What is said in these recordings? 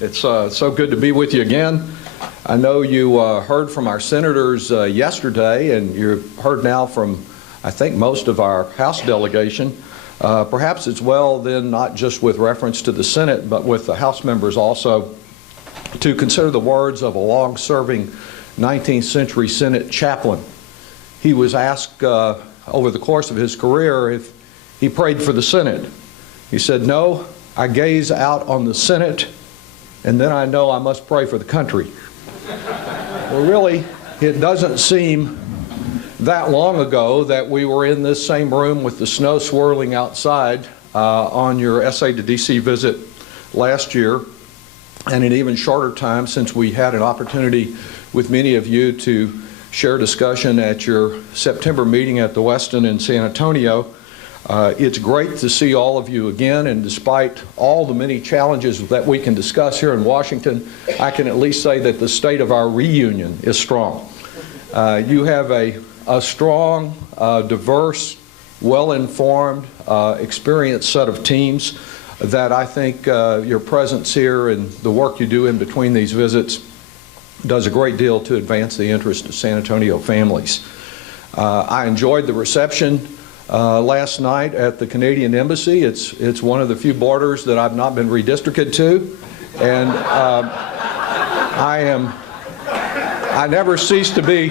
It's so good to be with you again. I know you heard from our senators yesterday, and you've heard now from, I think, most of our House delegation. Perhaps it's well then, not just with reference to the Senate, but with the House members also, to consider the words of a long-serving 19th century Senate chaplain. He was asked over the course of his career if he prayed for the Senate. He said, "No, I gaze out on the Senate, and then I know I must pray for the country." Well, really, it doesn't seem that long ago that we were in this same room with the snow swirling outside on your SA to DC visit last year, and an even shorter time since we had an opportunity with many of you to share discussion at your September meeting at the Westin in San Antonio. It's great to see all of you again, and despite all the many challenges that we can discuss here in Washington, I can at least say that the state of our reunion is strong. You have a strong, diverse, well-informed, experienced set of teams that I think your presence here and the work you do in between these visits does a great deal to advance the interest of San Antonio families. I enjoyed the reception last night at the Canadian Embassy. It's one of the few borders that I've not been redistricted to, and I never cease to be,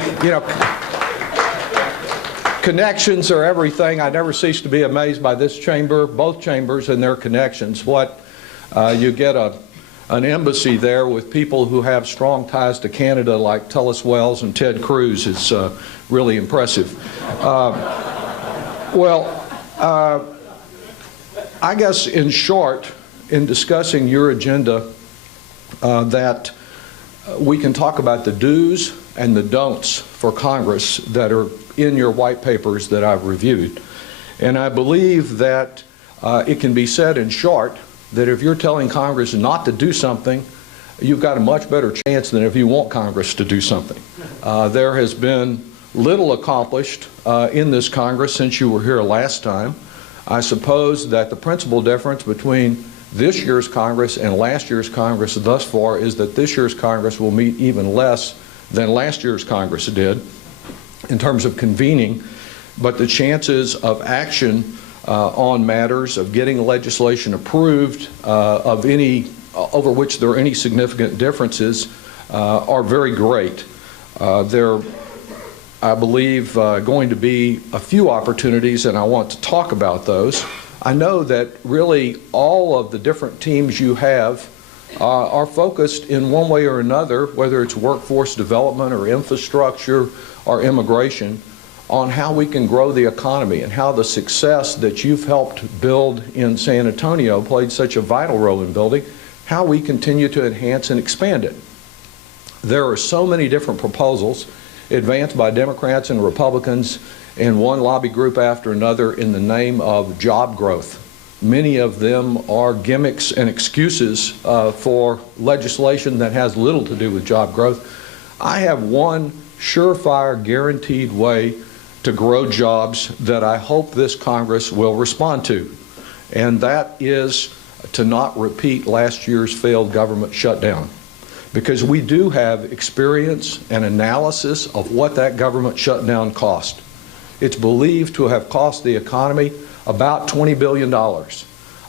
connections are everything. I never cease to be amazed by this chamber, both chambers, and their connections. What you get an embassy there with people who have strong ties to Canada, like Tullis Wells and Ted Cruz, is really impressive. I guess in short, in discussing your agenda, that we can talk about the do's and the don'ts for Congress that are in your white papers that I've reviewed. And I believe that it can be said in short that if you're telling Congress not to do something, you've got a much better chance than if you want Congress to do something. There has been little accomplished in this Congress since you were here last time. I suppose that the principal difference between this year's Congress and last year's Congress thus far is that this year's Congress will meet even less than last year's Congress did in terms of convening, but the chances of action on matters of getting legislation approved over which there are any significant differences are very great. There, I believe, going to be a few opportunities, and I want to talk about those. I know that really all of the different teams you have are focused in one way or another, whether it's workforce development or infrastructure or immigration, on how we can grow the economy and how the success that you've helped build in San Antonio played such a vital role in building, how we continue to enhance and expand it. There are so many different proposals advanced by Democrats and Republicans in one lobby group after another in the name of job growth. Many of them are gimmicks and excuses for legislation that has little to do with job growth. I have one surefire, guaranteed way to grow jobs that I hope this Congress will respond to, and that is to not repeat last year's failed government shutdown. Because we do have experience and analysis of what that government shutdown cost. It's believed to have cost the economy about $20 billion.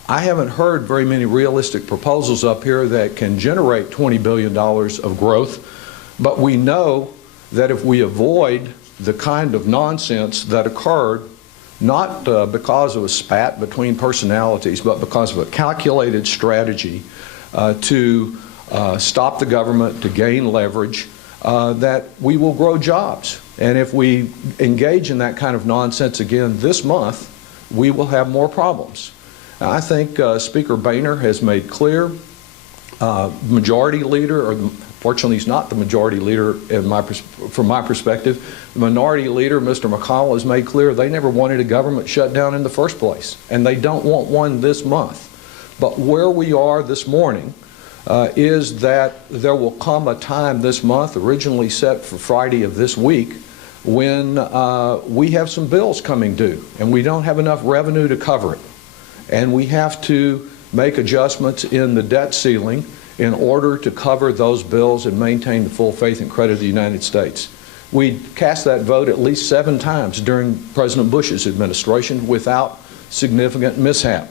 I haven't heard very many realistic proposals up here that can generate $20 billion of growth, but we know that if we avoid the kind of nonsense that occurred, not because of a spat between personalities, but because of a calculated strategy to stop the government, to gain leverage, that we will grow jobs. And if we engage in that kind of nonsense again this month, we will have more problems. Now, I think Speaker Boehner has made clear, Majority Leader, or fortunately he's not the Majority Leader from my perspective, the Minority Leader, Mr. McConnell, has made clear they never wanted a government shutdown in the first place, and they don't want one this month. But where we are this morning is that there will come a time this month, originally set for Friday of this week, when we have some bills coming due and we don't have enough revenue to cover it. And we have to make adjustments in the debt ceiling in order to cover those bills and maintain the full faith and credit of the United States. We cast that vote at least 7 times during President Bush's administration without significant mishap.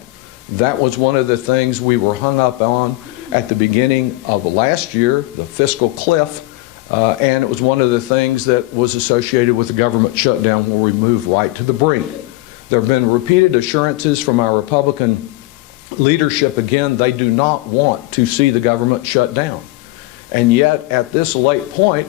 That was one of the things we were hung up on at the beginning of last year, the fiscal cliff, and it was one of the things that was associated with the government shutdown where we moved right to the brink. There have been repeated assurances from our Republican leadership, again, they do not want to see the government shut down. And yet, at this late point,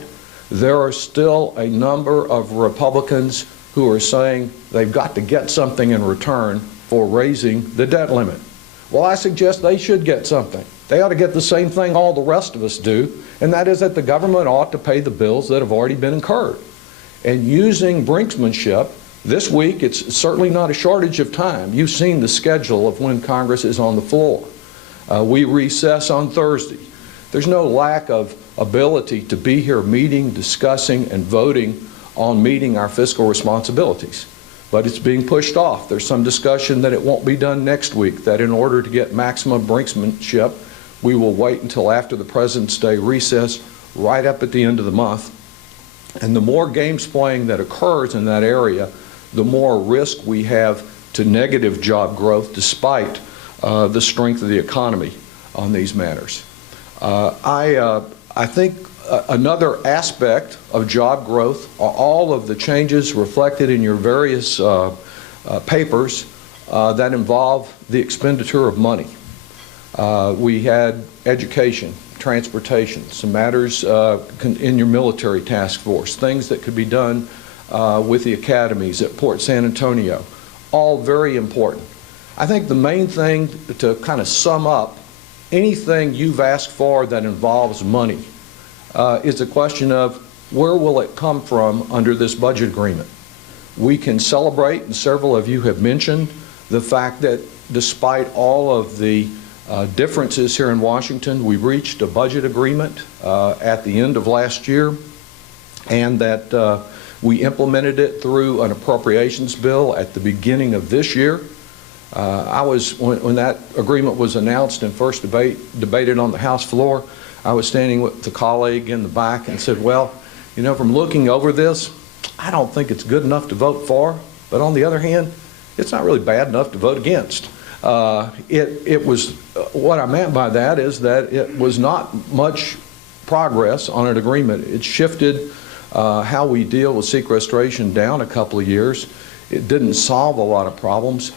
there are still a number of Republicans who are saying they've got to get something in return for raising the debt limit. Well, I suggest they should get something. They ought to get the same thing all the rest of us do, and that is that the government ought to pay the bills that have already been incurred. And using brinksmanship, this week it's certainly not a shortage of time. You've seen the schedule of when Congress is on the floor. We recess on Thursday. There's no lack of ability to be here meeting, discussing, and voting on meeting our fiscal responsibilities. But it's being pushed off. There's some discussion that it won't be done next week, that in order to get maximum brinksmanship, we will wait until after the President's Day recess, right up at the end of the month. And the more games playing that occurs in that area, the more risk we have to negative job growth despite the strength of the economy on these matters. I think another aspect of job growth are all of the changes reflected in your various papers that involve the expenditure of money. We had education, transportation, some matters in your military task force, things that could be done with the academies at Port San Antonio, all very important. I think the main thing to kind of sum up anything you've asked for that involves money is the question of where will it come from under this budget agreement. We can celebrate, and several of you have mentioned, the fact that despite all of the differences here in Washington, we reached a budget agreement at the end of last year, and that we implemented it through an appropriations bill at the beginning of this year. When that agreement was announced and first debated on the House floor, I was standing with a colleague in the back and said, well, you know, from looking over this, I don't think it's good enough to vote for, but on the other hand, it's not really bad enough to vote against. What I meant by that is that it was not much progress on an agreement. It shifted how we deal with sequestration down a couple of years. It didn't solve a lot of problems.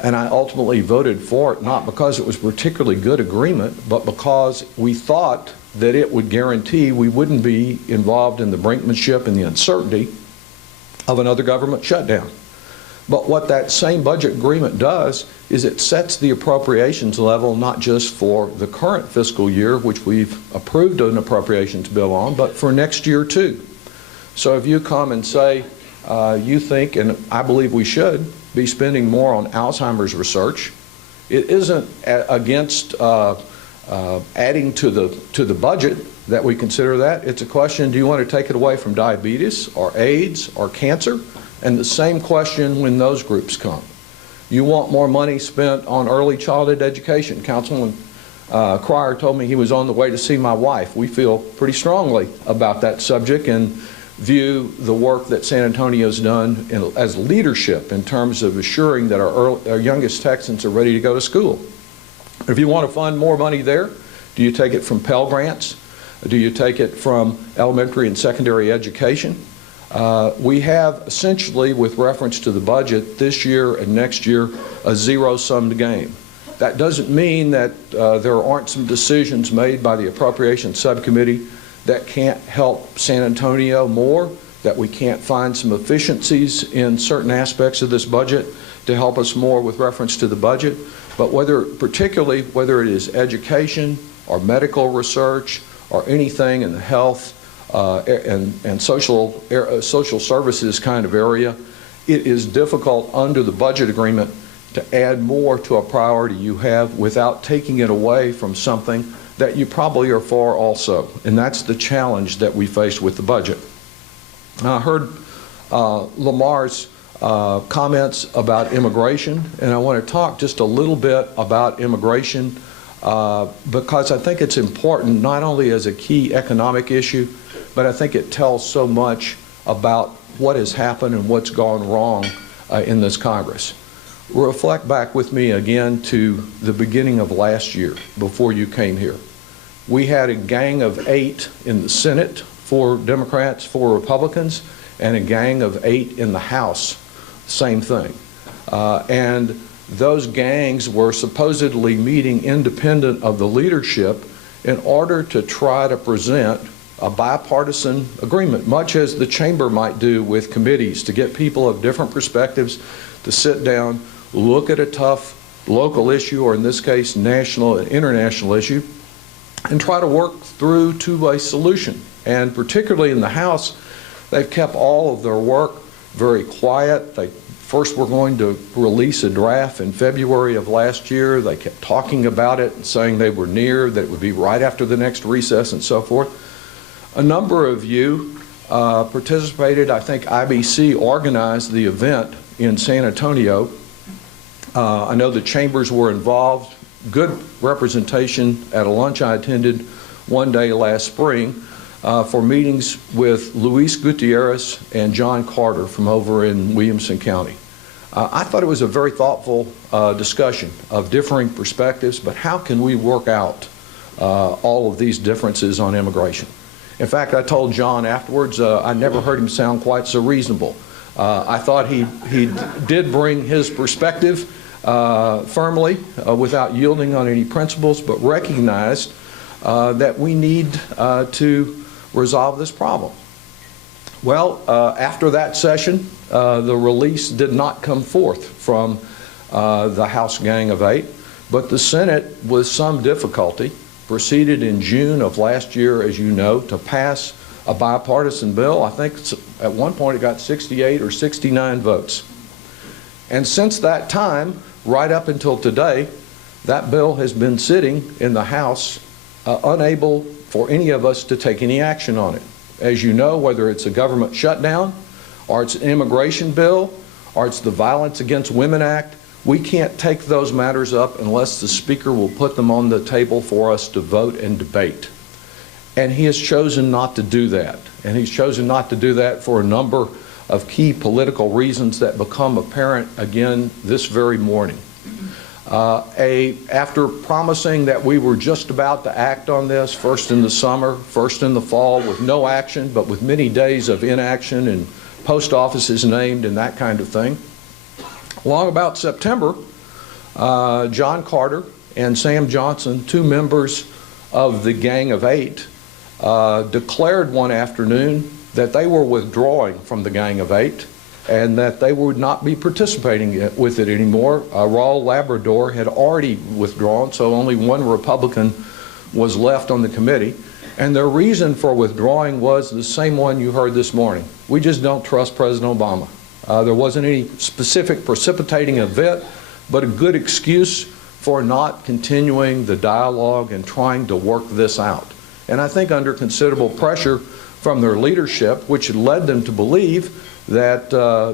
And I ultimately voted for it, not because it was a particularly good agreement, but because we thought that it would guarantee we wouldn't be involved in the brinkmanship and the uncertainty of another government shutdown. But what that same budget agreement does is it sets the appropriations level not just for the current fiscal year, which we've approved an appropriations bill on, but for next year too. So if you come and say you think, and I believe we should, be spending more on Alzheimer's research, it isn't against adding to the budget that we consider that. It's a question, do you want to take it away from diabetes or AIDS or cancer? And the same question when those groups come. You want more money spent on early childhood education. Councilman Cryer told me he was on the way to see my wife. We feel pretty strongly about that subject and view the work that San Antonio's done as leadership in terms of assuring that our youngest Texans are ready to go to school. If you want to fund more money there, do you take it from Pell Grants? Do you take it from elementary and secondary education? We have essentially, with reference to the budget, this year and next year, a zero-sum game. That doesn't mean that there aren't some decisions made by the Appropriations Subcommittee that can't help San Antonio more, that we can't find some efficiencies in certain aspects of this budget to help us more with reference to the budget. But particularly whether it is education or medical research or anything in the health and social services kind of area, it is difficult under the budget agreement to add more to a priority you have without taking it away from something that you probably are for also. And that's the challenge that we face with the budget. I heard Lamar's comments about immigration, and I want to talk just a little bit about immigration because I think it's important not only as a key economic issue, but I think it tells so much about what has happened and what's gone wrong in this Congress. Reflect back with me again to the beginning of last year, before you came here. We had a gang of 8 in the Senate, 4 Democrats, 4 Republicans, and a gang of 8 in the House. Same thing. And those gangs were supposedly meeting independent of the leadership in order to try to present a bipartisan agreement, much as the chamber might do with committees, to get people of different perspectives to sit down, look at a tough local issue, or in this case, national and international issue, and try to work through to a solution. And particularly in the House, they've kept all of their work very quiet. They first were going to release a draft in February of last year. They kept talking about it and saying they were near, that it would be right after the next recess and so forth. A number of you participated. I think IBC organized the event in San Antonio. I know the chambers were involved. Good representation at a lunch I attended one day last spring for meetings with Luis Gutierrez and John Carter from over in Williamson County. I thought it was a very thoughtful discussion of differing perspectives, but how can we work out all of these differences on immigration? In fact, I told John afterwards, I never heard him sound quite so reasonable. I thought he did bring his perspective firmly without yielding on any principles, but recognized that we need to resolve this problem. Well, after that session, the release did not come forth from the House gang of 8, but the Senate, with some difficulty, proceeded in June of last year, as you know, to pass a bipartisan bill. I think at one point it got 68 or 69 votes. And since that time, right up until today, that bill has been sitting in the House, unable for any of us to take any action on it. As you know, whether it's a government shutdown, or it's an immigration bill, or it's the Violence Against Women Act, we can't take those matters up unless the Speaker will put them on the table for us to vote and debate. And he has chosen not to do that. And he's chosen not to do that for a number of key political reasons that become apparent again this very morning. After promising that we were just about to act on this, first in the summer, first in the fall, with no action, but with many days of inaction and post offices named and that kind of thing, along about September, John Carter and Sam Johnson, 2 members of the Gang of 8, declared one afternoon that they were withdrawing from the Gang of 8 and that they would not be participating with it anymore. Raul Labrador had already withdrawn, so only 1 Republican was left on the committee. And their reason for withdrawing was the same one you heard this morning. We just don't trust President Obama. There wasn't any specific precipitating event, but a good excuse for not continuing the dialogue and trying to work this out. And I think under considerable pressure from their leadership, which had led them to believe that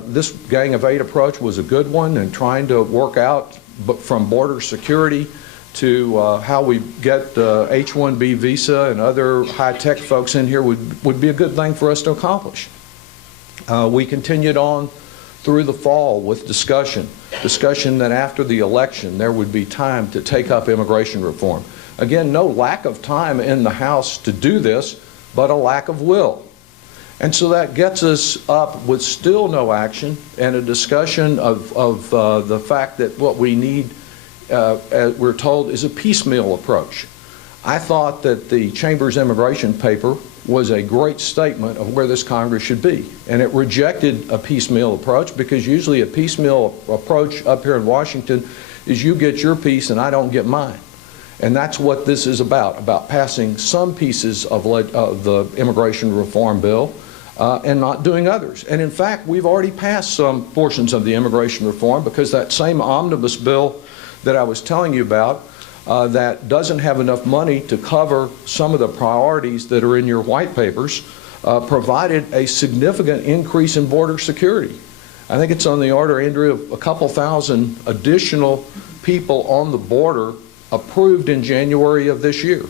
this Gang of 8 approach was a good one, and trying to work out from border security to how we get H-1B visa and other high-tech folks in here would be a good thing for us to accomplish. We continued on through the fall with discussion that after the election there would be time to take up immigration reform. Again, no lack of time in the House to do this, but a lack of will. And so that gets us up with still no action and a discussion of the fact that what we need, as we're told, is a piecemeal approach. I thought that the Chamber's immigration paper was a great statement of where this Congress should be. And it rejected a piecemeal approach, because usually a piecemeal approach up here in Washington is you get your piece and I don't get mine. And that's what this is about passing some pieces of the immigration reform bill and not doing others. And in fact, we've already passed some portions of the immigration reform, because that same omnibus bill that I was telling you about that doesn't have enough money to cover some of the priorities that are in your white papers provided a significant increase in border security. I think it's on the order, Andrew, of a couple thousand additional people on the border approved in January of this year.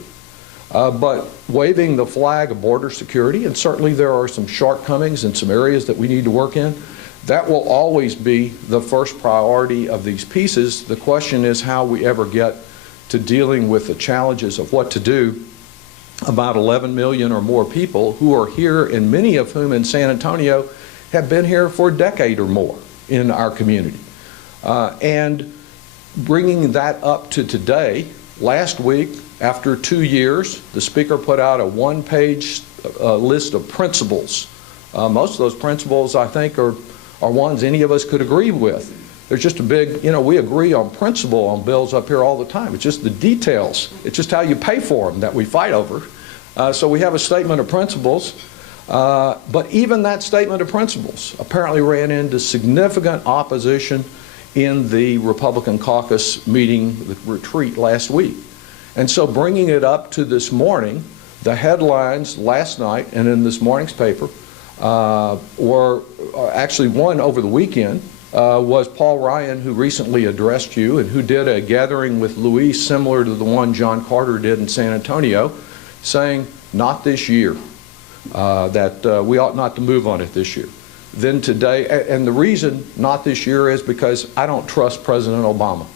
But waving the flag of border security, and certainly there are some shortcomings in some areas that we need to work in, that will always be the first priority of these pieces. The question is how we ever get to dealing with the challenges of what to do about 11 million or more people who are here, and many of whom in San Antonio have been here for a decade or more in our community. And bringing that up to today, last week, after 2 years, the Speaker put out a one-page list of principles. Most of those principles, I think, are ones any of us could agree with. There's just a big, we agree on principle on bills up here all the time. It's just the details. It's just how you pay for them that we fight over. So we have a statement of principles, but even that statement of principles apparently ran into significant opposition in the Republican caucus meeting, the retreat last week. And so bringing it up to this morning, the headlines last night and in this morning's paper were actually one over the weekend, was Paul Ryan, who recently addressed you and who did a gathering with Luis similar to the one John Carter did in San Antonio, saying, not this year, that we ought not to move on it this year. Then today, and the reason not this year is because I don't trust President Obama.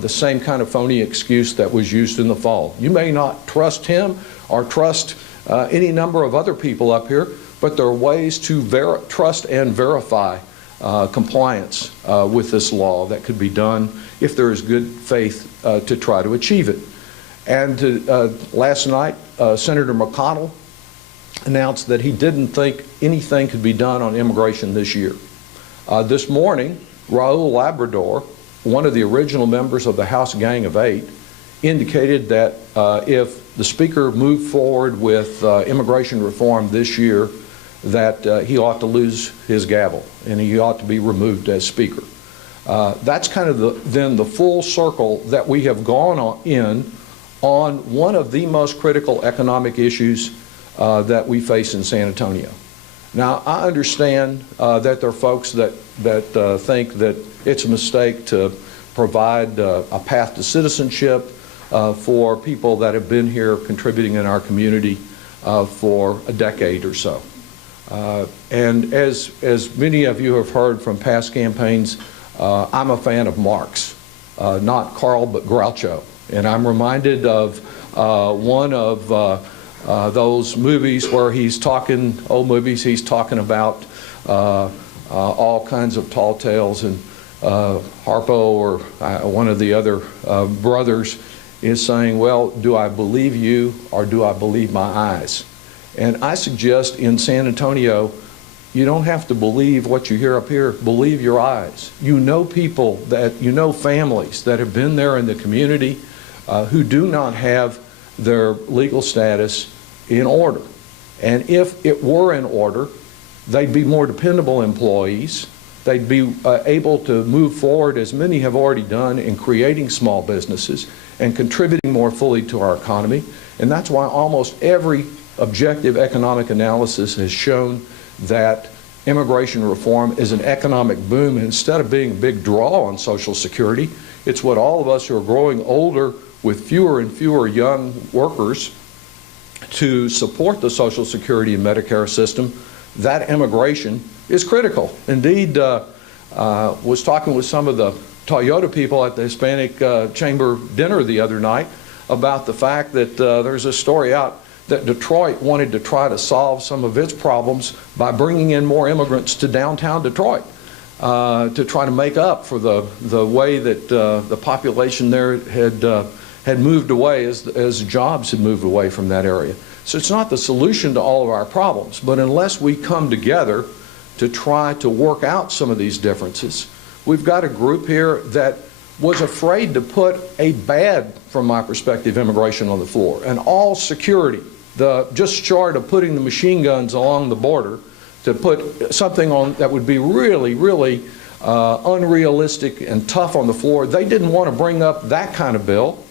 The same kind of phony excuse that was used in the fall. You may not trust him or trust any number of other people up here, but there are ways to trust and verify compliance with this law that could be done if there is good faith to try to achieve it. And last night, Senator McConnell announced that he didn't think anything could be done on immigration this year. This morning, Raul Labrador, one of the original members of the House Gang of Eight, indicated that if the Speaker moved forward with immigration reform this year, that he ought to lose his gavel and he ought to be removed as Speaker. That's kind of then the full circle that we have gone on one of the most critical economic issues that we face in San Antonio. Now, I understand that there are folks that think that it's a mistake to provide a path to citizenship for people that have been here contributing in our community for a decade or so. And as many of you have heard from past campaigns, I'm a fan of Marx, not Karl, but Groucho. And I'm reminded of one of those movies where he's talking, old movies, he's talking about all kinds of tall tales, and Harpo or one of the other brothers is saying, well, do I believe you or do I believe my eyes? And I suggest in San Antonio, you don't have to believe what you hear up here, believe your eyes. You know people that, you know families that have been there in the community who do not have their legal status in order. And if it were in order, they'd be more dependable employees. They'd be able to move forward, as many have already done, in creating small businesses and contributing more fully to our economy. And that's why almost every objective economic analysis has shown that immigration reform is an economic boom. And instead of being a big draw on Social Security, it's what all of us who are growing older with fewer and fewer young workers to support the Social Security and Medicare system. That immigration is critical. Indeed, was talking with some of the Toyota people at the Hispanic Chamber dinner the other night about the fact that there's a story out that Detroit wanted to try to solve some of its problems by bringing in more immigrants to downtown Detroit to try to make up for the way that the population there had moved away as jobs had moved away from that area. So it's not the solution to all of our problems, but unless we come together to try to work out some of these differences, we've got a group here that was afraid to put a bad, from my perspective, immigration on the floor. And all security, just short of putting the machine guns along the border, to put something on that would be really, really unrealistic and tough on the floor. They didn't want to bring up that kind of bill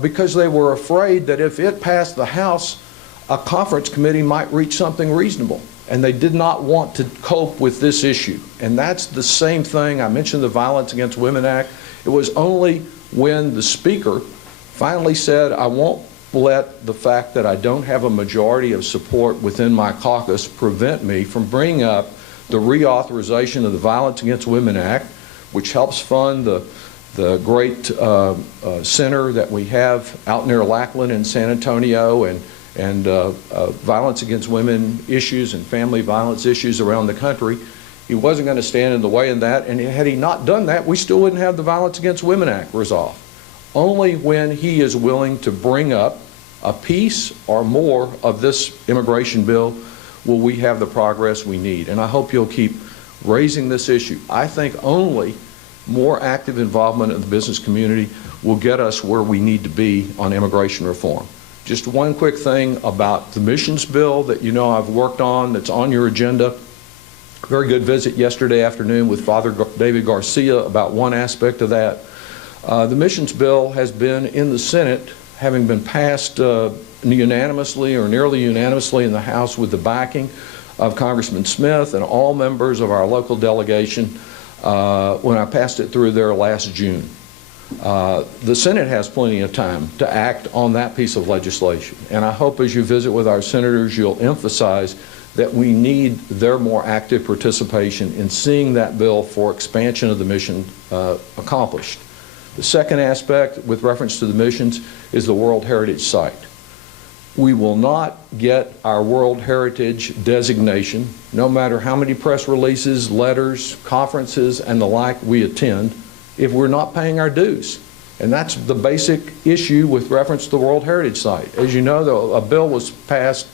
because they were afraid that if it passed the House, a conference committee might reach something reasonable. and they did not want to cope with this issue. And that's the same thing. I mentioned the Violence Against Women Act. It was only when the Speaker finally said, I won't let the fact that I don't have a majority of support within my caucus prevent me from bringing up the reauthorization of the Violence Against Women Act, which helps fund the great center that we have out near Lackland in San Antonio, and violence against women issues and family violence issues around the country. He wasn't going to stand in the way of that, and had he not done that, we still wouldn't have the Violence Against Women Act resolved. Only when he is willing to bring up a piece or more of this immigration bill will we have the progress we need. And I hope you'll keep raising this issue. I think only more active involvement of the business community will get us where we need to be on immigration reform. Just one quick thing about the missions bill that you know I've worked on that's on your agenda. Very good visit yesterday afternoon with Father David Garcia about one aspect of that. The missions bill has been in the Senate, having been passed unanimously or nearly unanimously in the House with the backing of Congressman Smith and all members of our local delegation when I passed it through there last June. The Senate has plenty of time to act on that piece of legislation, and I hope as you visit with our senators you'll emphasize that we need their more active participation in seeing that bill for expansion of the mission accomplished. The second aspect with reference to the missions is the World Heritage Site. We will not get our World Heritage designation, no matter how many press releases, letters, conferences, and the like we attend, if we're not paying our dues. And that's the basic issue with reference to the World Heritage Site. As you know, a bill was passed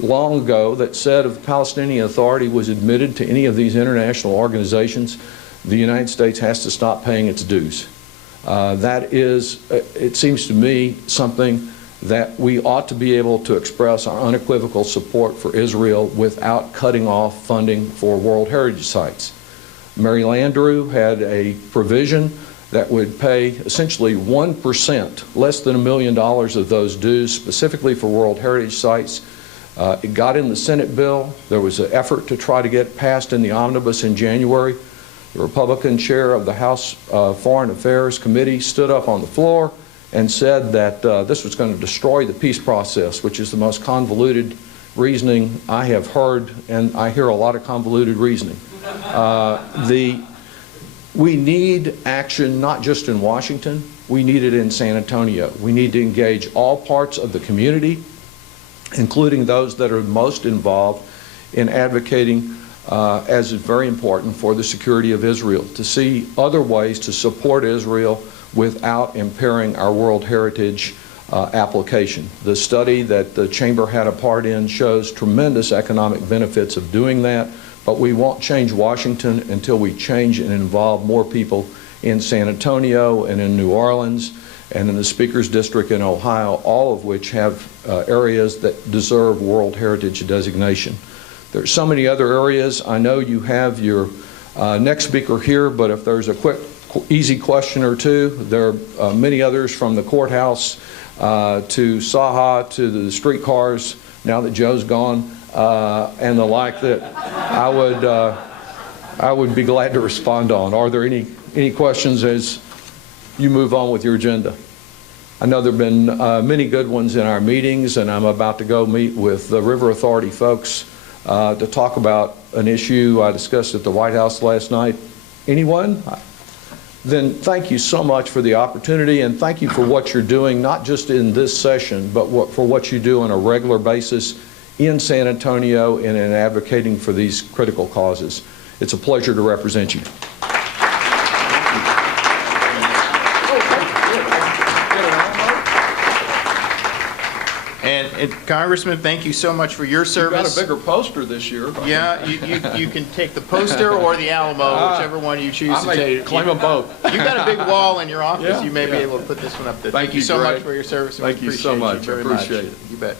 long ago that said if the Palestinian Authority was admitted to any of these international organizations, the United States has to stop paying its dues. That is, it seems to me, something that we ought to be able to express our unequivocal support for Israel without cutting off funding for World Heritage Sites. Mary Landrieu had a provision that would pay essentially 1%, less than $1 million of those dues, specifically for World Heritage Sites. It got in the Senate bill. There was an effort to try to get it passed in the omnibus in January. The Republican chair of the House Foreign Affairs Committee stood up on the floor and said that this was going to destroy the peace process, which is the most convoluted reasoning I have heard, and I hear a lot of convoluted reasoning. We need action not just in Washington, we need it in San Antonio. We need to engage all parts of the community, including those that are most involved in advocating, as is very important, for the security of Israel, to see other ways to support Israel without impairing our World Heritage application. The study that the Chamber had a part in shows tremendous economic benefits of doing that, but we won't change Washington until we change and involve more people in San Antonio and in New Orleans and in the Speaker's District in Ohio, all of which have areas that deserve World Heritage designation. There are so many other areas. I know you have your next speaker here, but if there's a quick, easy question or two, there are many others from the courthouse to Saha to the streetcars, now that Joe's gone, and the like that I would be glad to respond on. Are there any questions as you move on with your agenda? I know there have been many good ones in our meetings, and I'm about to go meet with the River Authority folks to talk about an issue I discussed at the White House last night. Anyone? Then thank you so much for the opportunity, and thank you for what you're doing, not just in this session, but for what you do on a regular basis in San Antonio and in advocating for these critical causes. It's a pleasure to represent you. And Congressman, thank you so much for your service. You got a bigger poster this year. Yeah, you can take the poster or the Alamo, whichever one you choose to take. Claim them both. You got a big wall in your office. Yeah, you may be able to put this one up there. Thank you so Greg. much for your service. Thank you so much. I appreciate it. You bet.